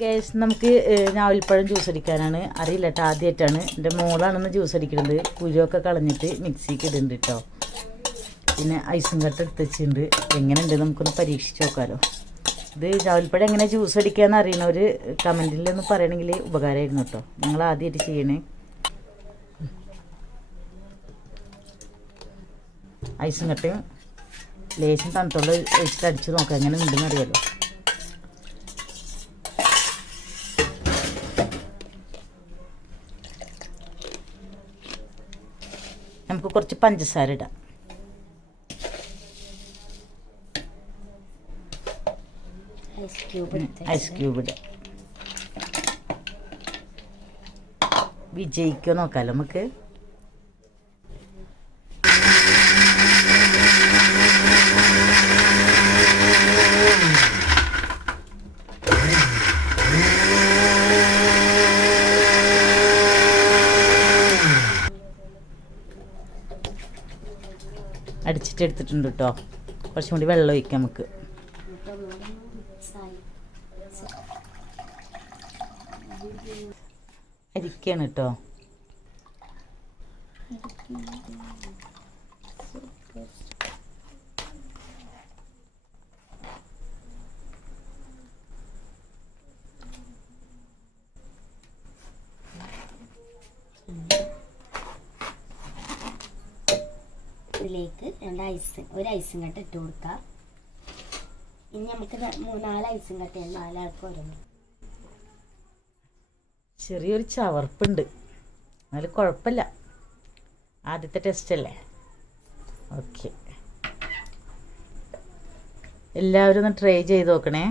Guys നമുക്ക് ഞാവൽപ്പഴം juice അടിക്കാനാണ്. അറിയില്ല കേട്ടോ, ആദ്യമായിട്ടാണ്. എൻ്റെ മോളാണെന്ന് ജ്യൂസ് അടിക്കുന്നത്. കുരുവൊക്കെ കളഞ്ഞിട്ട് മിക്സിക്ക് ഇടുന്നുണ്ട് കേട്ടോ. പിന്നെ ഐസും കട്ട എടുത്ത് വെച്ചിട്ടുണ്ട്. എങ്ങനെയുണ്ട് നമുക്കൊന്ന് പരീക്ഷിച്ച് നോക്കാമല്ലോ. ഇത് ഞാവൽപ്പഴം എങ്ങനെ ജ്യൂസ് അടിക്കാമെന്ന് അറിയണവർ കമൻറ്റിലൊന്ന് പറയണമെങ്കിൽ ഉപകാരമായിരുന്നു കേട്ടോ. നിങ്ങൾ ആദ്യമായിട്ട് ചെയ്യണേ. ഐസും കട്ടയും ലേശം തണുത്തുള്ള ഒഴിച്ചിട്ട് അടിച്ച് നോക്കാം എങ്ങനെ ഉണ്ടെന്ന് അറിയാമല്ലോ. നമുക്ക് കുറച്ച് പഞ്ചസാര ഇടാം. ഐസ് ക്യൂബ് ഇടാം. വിജയിക്കോ നോക്കാമല്ലോ നമുക്ക്. അടിച്ചിട്ട് എടുത്തിട്ടുണ്ട് കേട്ടോ. കുറച്ചും കൂടി വെള്ളം ഒഴിക്കാം നമുക്ക്. അരിക്കാണ് കേട്ടോ. ഇതിലേക്ക് ഒരു ഐസും കട്ട ഇട്ട് കൊടുക്കാം. ഇനി നമുക്ക് 4 ഐസും കട്ടയാണ് 4 ആൾക്ക് ഓരോന്ന്. ചെറിയൊരു ചവർപ്പുണ്ട്, എന്നാലും കുഴപ്പമില്ല. ആദ്യത്തെ ടെസ്റ്റ് അല്ലേ. ഓക്കെ, എല്ലാവരും ഒന്ന് ട്രൈ ചെയ്ത് നോക്കണേ.